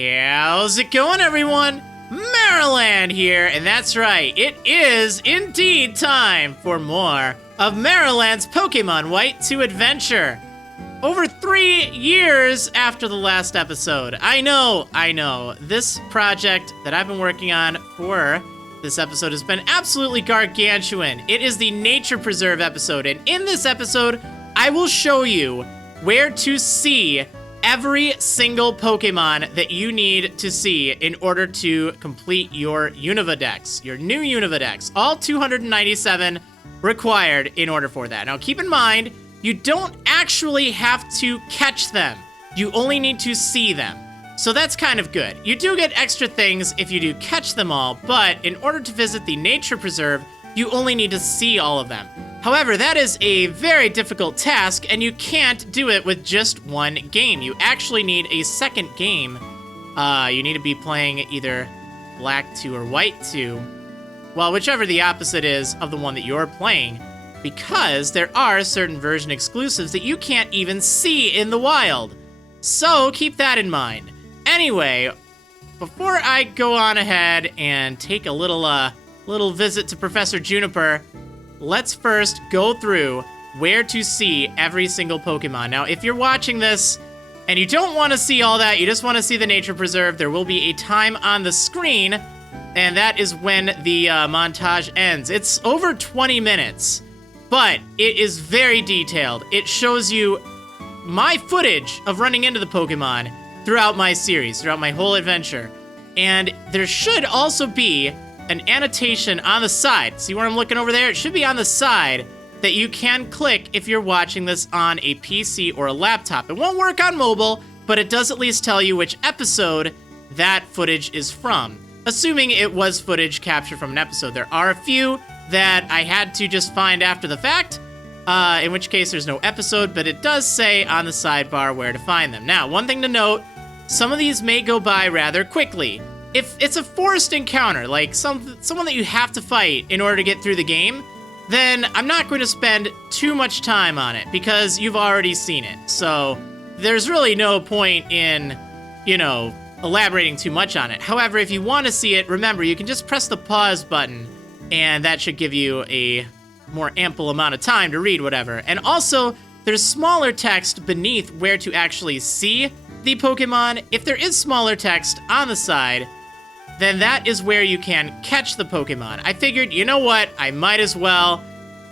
How's it going, everyone? Marriland here, and that's right, it is indeed time for more of Marriland's Pokemon White 2 Adventure. Over 3 years after the last episode. I know. This project that I've been working on for this episode has been absolutely gargantuan. It is the Nature Preserve episode, and in this episode, I will show you where to see every single Pokemon that you need to see in order to complete your Unova Dex, your new Unova Dex. All 297 required in order for that. Now, keep in mind, you don't actually have to catch them. You only need to see them. So that's kind of good. You do get extra things if you do catch them all, but in order to visit the Nature Preserve, you only need to see all of them. However, that is a very difficult task, and you can't do it with just one game. You actually need a second game. You need to be playing either Black 2 or White 2. Well, whichever the opposite is of the one that you're playing, because there are certain version exclusives that you can't even see in the wild. So keep that in mind. Anyway, before I go on ahead and take a little visit to Professor Juniper, let's first go through where to see every single Pokemon. Now, if you're watching this and you don't want to see all that, you just want to see the Nature Preserve, there will be a time on the screen, and that is when the montage ends. It's over 20 minutes, but it is very detailed. It shows you my footage of running into the Pokemon throughout my series, throughout my whole adventure. And there should also be an annotation on the side. See where I'm looking over there? It should be on the side that you can click if you're watching this on a PC or a laptop. It won't work on mobile, but it does at least tell you which episode that footage is from, assuming it was footage captured from an episode. There are a few that I had to just find after the fact, in which case there's no episode, but it does say on the sidebar where to find them. Now, one thing to note, some of these may go by rather quickly. If it's a forced encounter, like someone that you have to fight in order to get through the game, then I'm not going to spend too much time on it because you've already seen it. So there's really no point in, elaborating too much on it. However, if you want to see it, remember, you can just press the pause button, and that should give you a more ample amount of time to read whatever. And also, there's smaller text beneath where to actually see the Pokemon. If there is smaller text on the side, then that is where you can catch the Pokemon. I figured, you know what, I might as well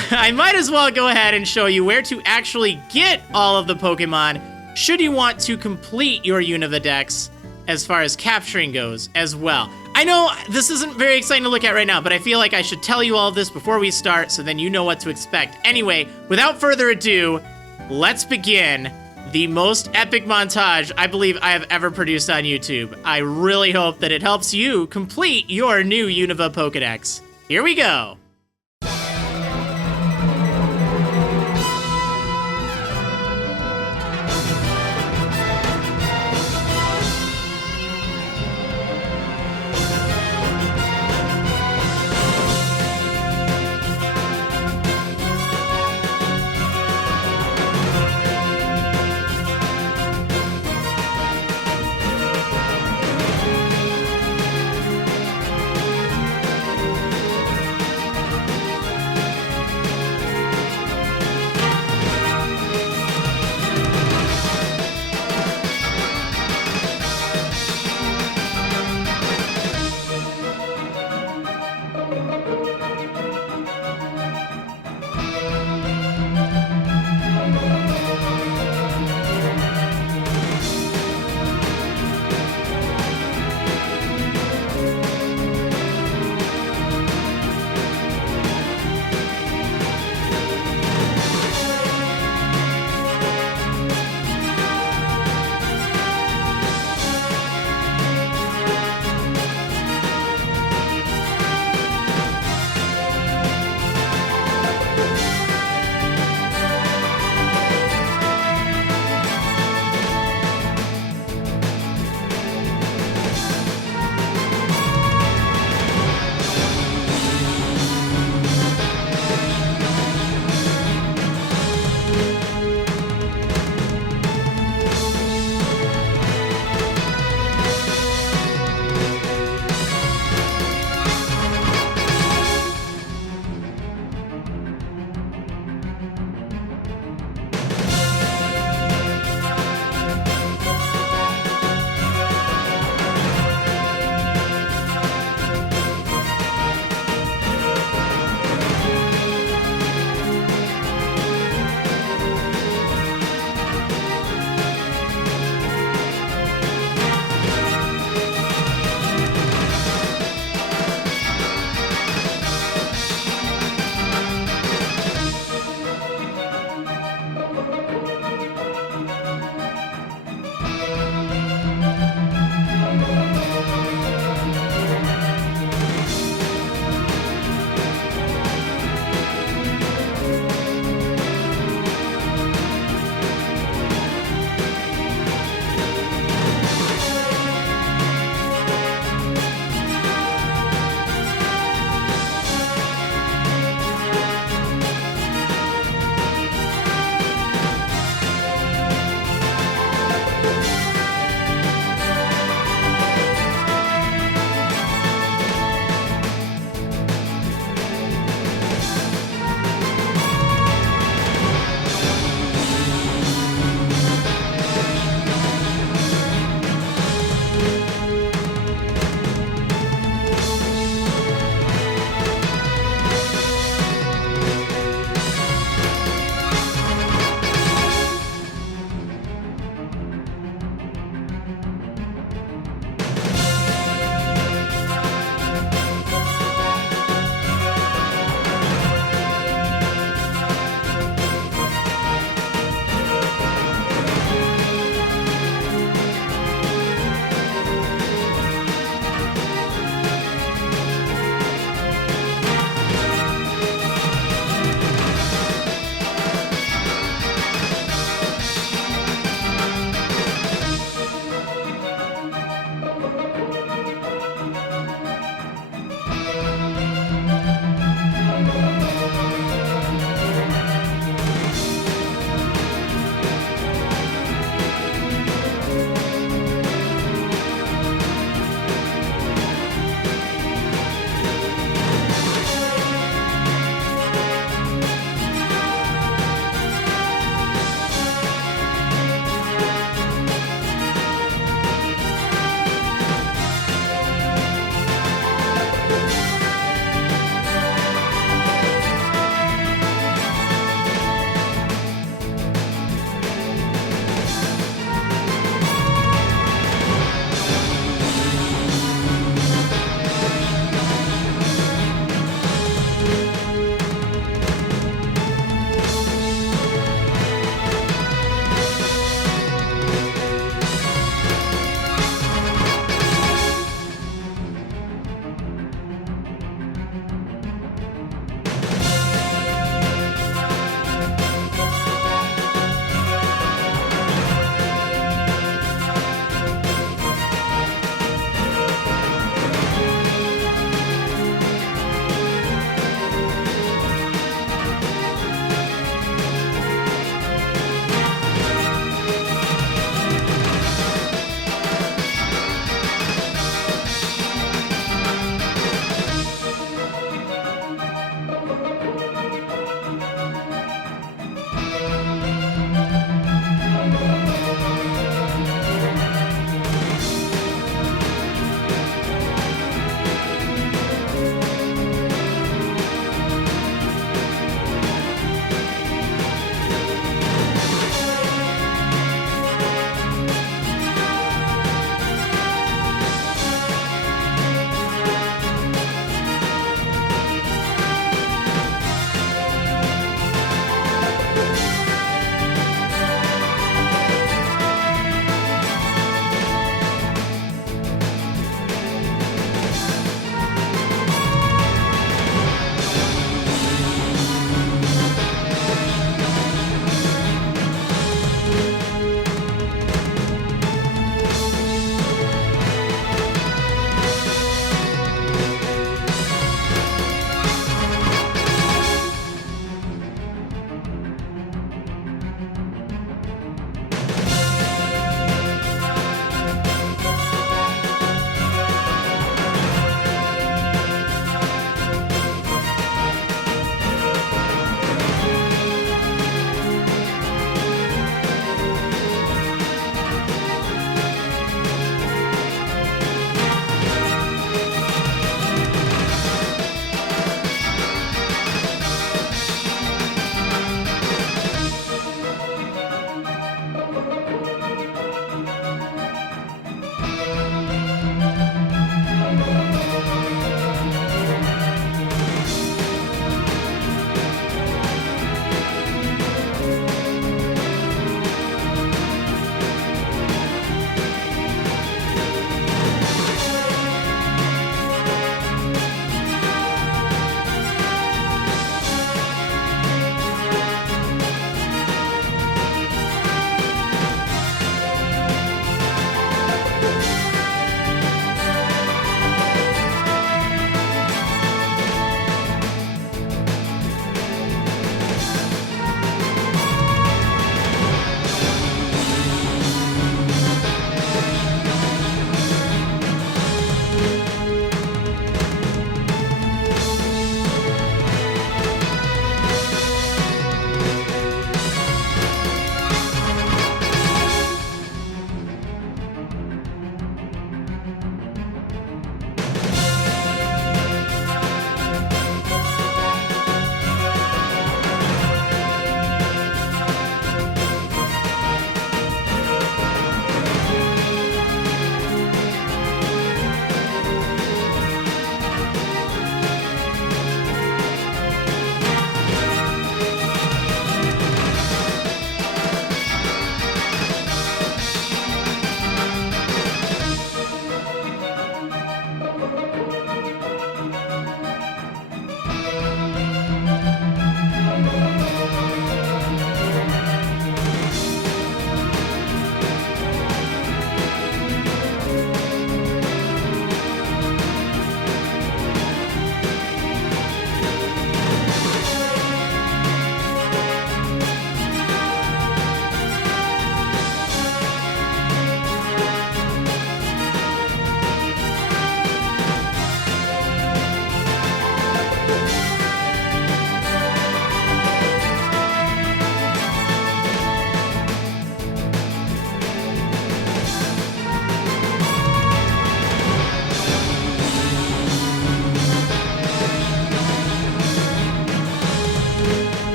go ahead and show you where to actually get all of the Pokemon should you want to complete your Unova Dex as far as capturing goes as well. I know this isn't very exciting to look at right now, but I feel like I should tell you all of this before we start so then you know what to expect. Anyway, without further ado, let's begin the most epic montage I believe I have ever produced on YouTube. I really hope that it helps you complete your new Unova Pokédex. Here we go.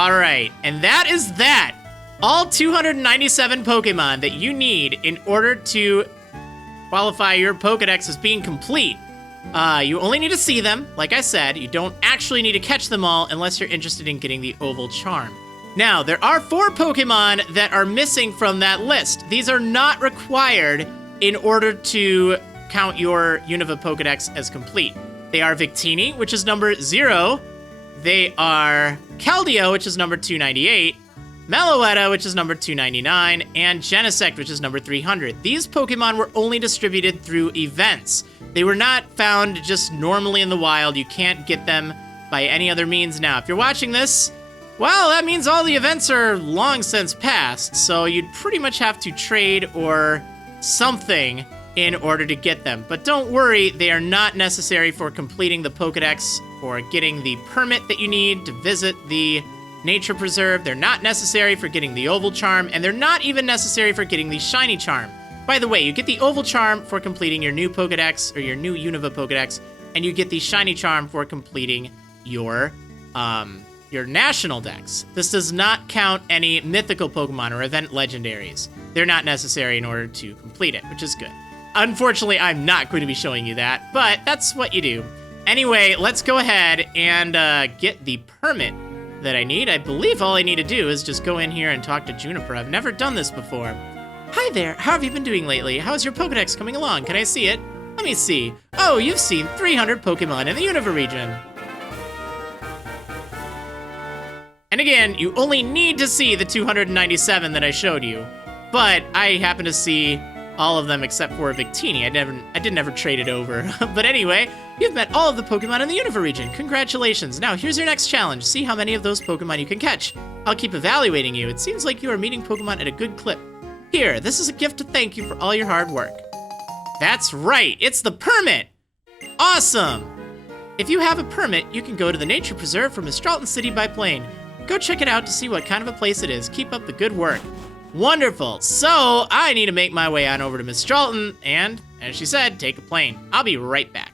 All right, and that is that. All 297 Pokemon that you need in order to qualify your Pokedex as being complete. You only need to see them, like I said. You don't actually need to catch them all unless you're interested in getting the Oval Charm. Now, there are 4 Pokemon that are missing from that list. These are not required in order to count your Unova Pokédex as complete. They are Victini, which is number 0. They are Keldeo, which is number 298. Meloetta, which is number 299. And Genesect, which is number 300. These Pokemon were only distributed through events. They were not found just normally in the wild. You can't get them by any other means now. If you're watching this, well, that means all the events are long since passed, so you'd pretty much have to trade or something in order to get them. But don't worry, they are not necessary for completing the Pokedex or getting the permit that you need to visit the nature preserve. They're not necessary for getting the Oval Charm, and they're not even necessary for getting the Shiny Charm. By the way, you get the Oval Charm for completing your new Pokedex or your new Unova Pokedex, and you get the Shiny Charm for completing your National Dex. This does not count any mythical Pokemon or event legendaries. They're not necessary in order to complete it, which is good. Unfortunately, I'm not going to be showing you that, but that's what you do. Anyway, let's go ahead and get the permit that I need. I believe all I need to do is just go in here and talk to Juniper. I've never done this before. Hi there, how have you been doing lately? How's your Pokedex coming along? Can I see it? Let me see. Oh, you've seen 300 Pokemon in the Unova region. And again, you only need to see the 297 that I showed you, but I happen to see all of them except for Victini. I didn't ever trade it over. But anyway, you've met all of the Pokemon in the Unova region. Congratulations. Now, here's your next challenge. See how many of those Pokemon you can catch. I'll keep evaluating you. It seems like you are meeting Pokemon at a good clip. Here, this is a gift to thank you for all your hard work. That's right, it's the permit. Awesome. If you have a permit, you can go to the nature preserve from Marriland City by plane. Go check it out to see what kind of a place it is. Keep up the good work. Wonderful. So, I need to make my way on over to Marriland and, as she said, take a plane. I'll be right back.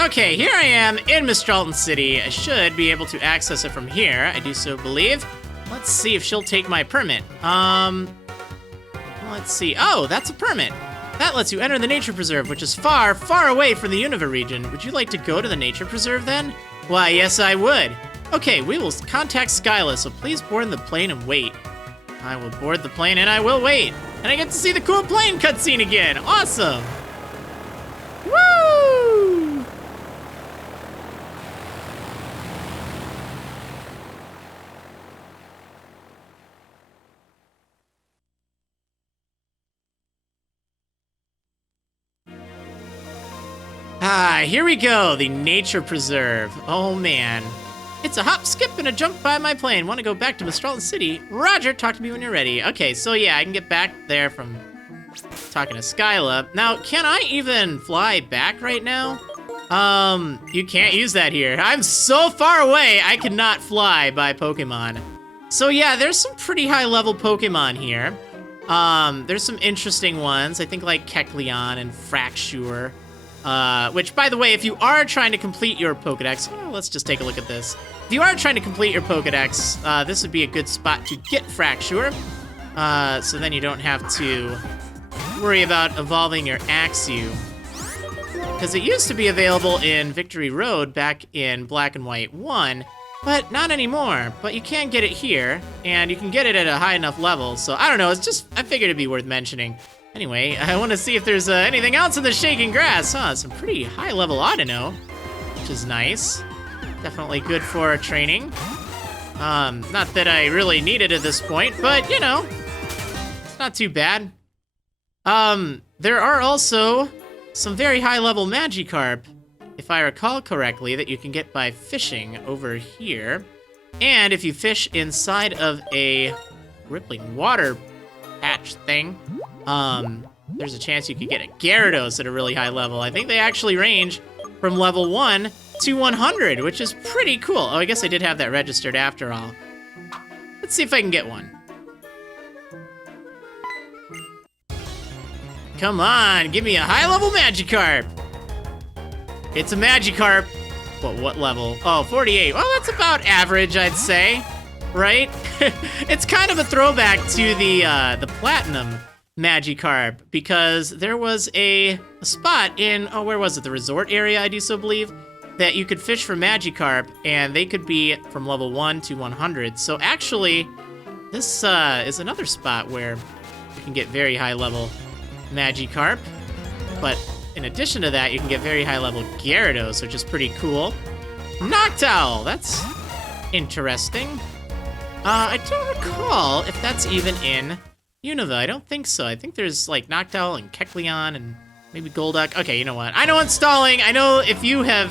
Okay, here I am in Marriland City. I should be able to access it from here. I do so believe. Let's see if she'll take my permit. Let's see. Oh, that's a permit. That lets you enter the nature preserve, which is far, far away from the Unova region. Would you like to go to the nature preserve then? Why, yes, I would. Okay, we will contact Skyla, so please board the plane and wait. I will board the plane and I will wait. And I get to see the cool plane cutscene again. Awesome. Woo! Ah, here we go, the nature preserve. Oh man. It's a hop, skip, and a jump by my plane. Want to go back to Marriland City? Roger, talk to me when you're ready. Okay, so yeah, I can get back there from talking to Skyla. Now, can I even fly back right now? You can't use that here. I'm so far away, I cannot fly by Pokemon. So yeah, there's some pretty high-level Pokemon here. There's some interesting ones. I think like Kecleon and Fraxure. Which, by the way, if you are trying to complete your Pokedex, let's just take a look at this. If you are trying to complete your Pokedex, this would be a good spot to get Fraxure. So then you don't have to worry about evolving your Axew. Because it used to be available in Victory Road back in Black and White 1, but not anymore. But you can get it here, and you can get it at a high enough level. So I don't know, it's just, I figured it'd be worth mentioning. Anyway, I want to see if there's anything else in the shaking grass. Some pretty high-level Audino, which is nice. Definitely good for training. Not that I really need it at this point, but, you know, it's not too bad. There are also some very high-level Magikarp, if I recall correctly, that you can get by fishing over here. And if you fish inside of a rippling water patch thing, there's a chance you could get a Gyarados at a really high level. I think they actually range from level 1 to 100, which is pretty cool. Oh, I guess I did have that registered after all. Let's see if I can get one. Come on, give me a high-level Magikarp. It's a Magikarp. What level? Oh, 48. Well, that's about average, I'd say. right? It's kind of a throwback to the Platinum Magikarp, because there was a spot in, oh, where was it? The resort area, I do so believe, that you could fish for Magikarp, and they could be from level 1 to 100. So actually, this is another spot where you can get very high level Magikarp, but in addition to that, you can get very high level Gyarados, which is pretty cool. Noctowl, that's interesting. I don't recall if that's even in Unova. I don't think so. I think there's like Noctowl and Kecleon and maybe Golduck. Okay, you know what? I know I'm stalling. I know if you have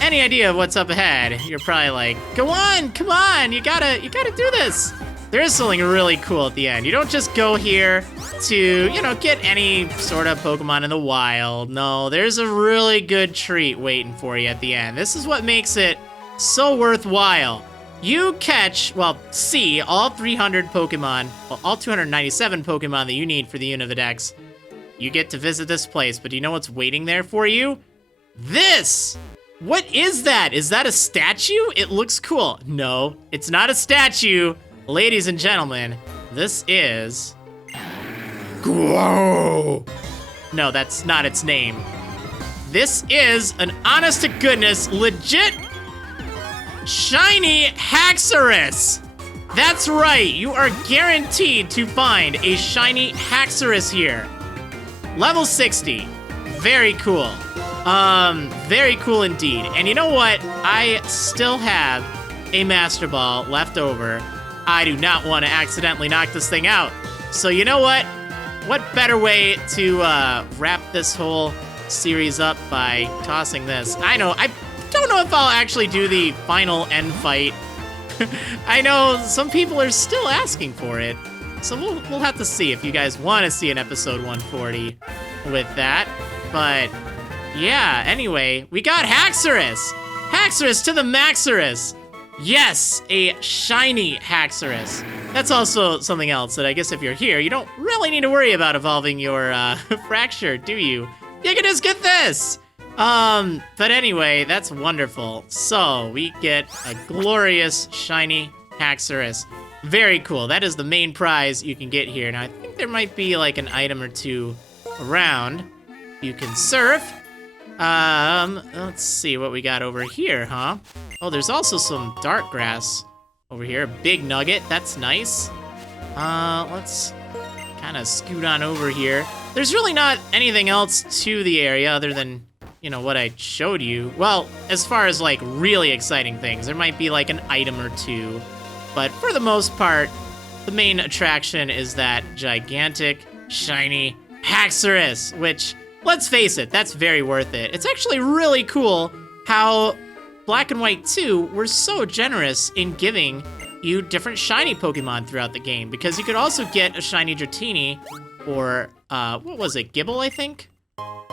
any idea of what's up ahead, you're probably like, go on, come on, you gotta do this. There is something really cool at the end. You don't just go here to, you know, get any sort of Pokemon in the wild. No, there's a really good treat waiting for you at the end. This is what makes it so worthwhile. You catch, well, see all 300 Pokemon, well, all 297 Pokemon that you need for the Unova Dex. You get to visit this place, but do you know what's waiting there for you? This! What is that? Is that a statue? It looks cool. No, it's not a statue. Ladies and gentlemen, this is... Whoa! No, that's not its name. This is an honest-to-goodness, legit Shiny Haxorus! That's right, you are guaranteed to find a Shiny Haxorus here. Level 60. Very cool. Very cool indeed. And you know what? I still have a Master Ball left over. I do not want to accidentally knock this thing out. So you know what? What better way to wrap this whole series up by tossing this? I know, I don't know if I'll actually do the final end fight. I know some people are still asking for it. So we'll have to see if you guys want to see an episode 140 with that. But yeah, anyway, we got Haxorus! Haxorus to the Maxorus! Yes, a Shiny Haxorus. That's also something else that I guess if you're here, you don't really need to worry about evolving your Fracture, do you? You can just get this! But anyway, that's wonderful. So, we get a glorious Shiny Haxorus. Very cool. That is the main prize you can get here. Now, I think there might be like an item or two around. You can surf. Let's see what we got over here, huh? Oh, there's also some dark grass over here. Big nugget, that's nice. Let's kind of scoot on over here. There's really not anything else to the area other than, you know, what I showed you. Well, as far as like really exciting things, there might be like an item or two. But for the most part, the main attraction is that gigantic, shiny Haxorus, which, let's face it, that's very worth it. It's actually really cool how Black and White 2 were so generous in giving you different shiny Pokemon throughout the game, because you could also get a shiny Dratini, or, what was it, Gibble, I think?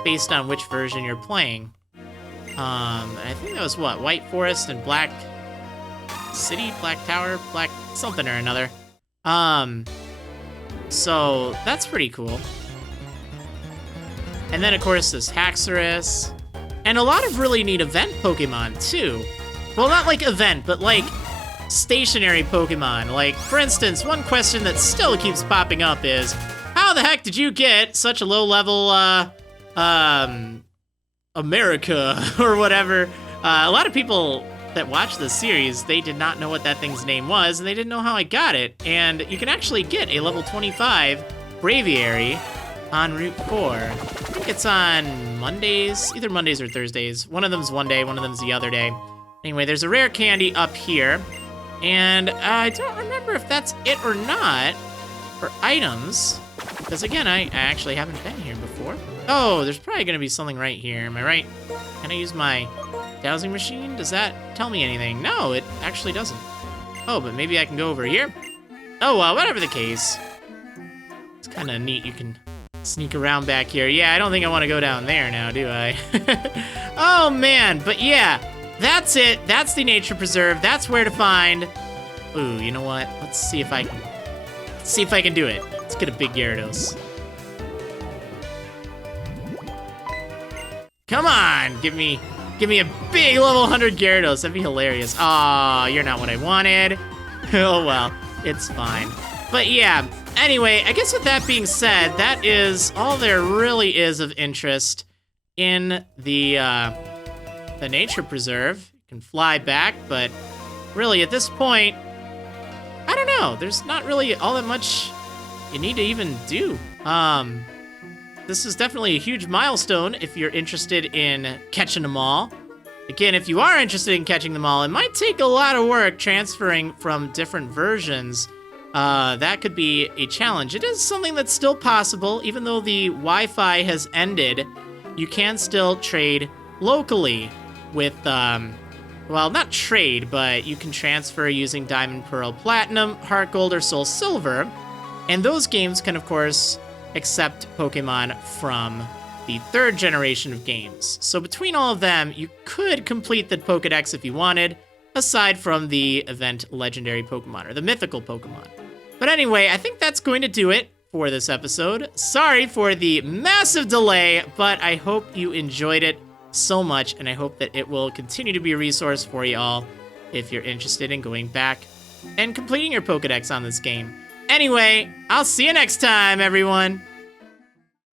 Based on which version you're playing. I think that was what, White Forest and Black City, Black Tower, Black something or another. So that's pretty cool. And then, of course, this Haxorus. And a lot of really neat event Pokemon, too. Well, not like event, but like stationary Pokemon. Like, for instance, one question that still keeps popping up is, how the heck did you get such a low-level, America, or whatever? A lot of people that watch this series, they did not know what that thing's name was, and they didn't know how I got it. And you can actually get a level 25 Braviary on Route 4. I think it's on Mondays, either Mondays or Thursdays. One of them's one day, one of them's the other day. Anyway, there's a rare candy up here, and I don't remember if that's it or not for items, because again, I actually haven't been here before. Oh, there's probably gonna be something right here, am I right? Can I use my dowsing machine? Does that tell me anything? No, it actually doesn't. Oh, but maybe I can go over here? Oh, well, whatever the case. It's kind of neat, you can sneak around back here. Yeah, I don't think I want to go down there now, do I? Oh, man, but yeah, that's it. That's the nature preserve. That's where to find... Ooh, you know what? Let's see if I can do it. Let's get a big Gyarados. Come on, give me a big level 100 Gyarados. That'd be hilarious. Aw, you're not what I wanted. Oh well, it's fine. But yeah, anyway, I guess with that being said, that is all there really is of interest in the nature preserve. You can fly back, but really at this point, I don't know. There's not really all that much you need to even do. This is definitely a huge milestone if you're interested in catching them all. Again, if you are interested in catching them all, it might take a lot of work transferring from different versions. That could be a challenge. It is something that's still possible, even though the Wi-Fi has ended. You can still trade locally with, well, not trade, but you can transfer using Diamond, Pearl, Platinum, Heart Gold, or Soul Silver. And those games can, of course, accept Pokemon from the 3rd generation of games. So between all of them, you could complete the Pokédex if you wanted, aside from the event legendary Pokemon, or the mythical Pokemon. But anyway, I think that's going to do it for this episode. Sorry for the massive delay, but I hope you enjoyed it so much, and I hope that it will continue to be a resource for you all if you're interested in going back and completing your Pokédex on this game. Anyway, I'll see you next time, everyone!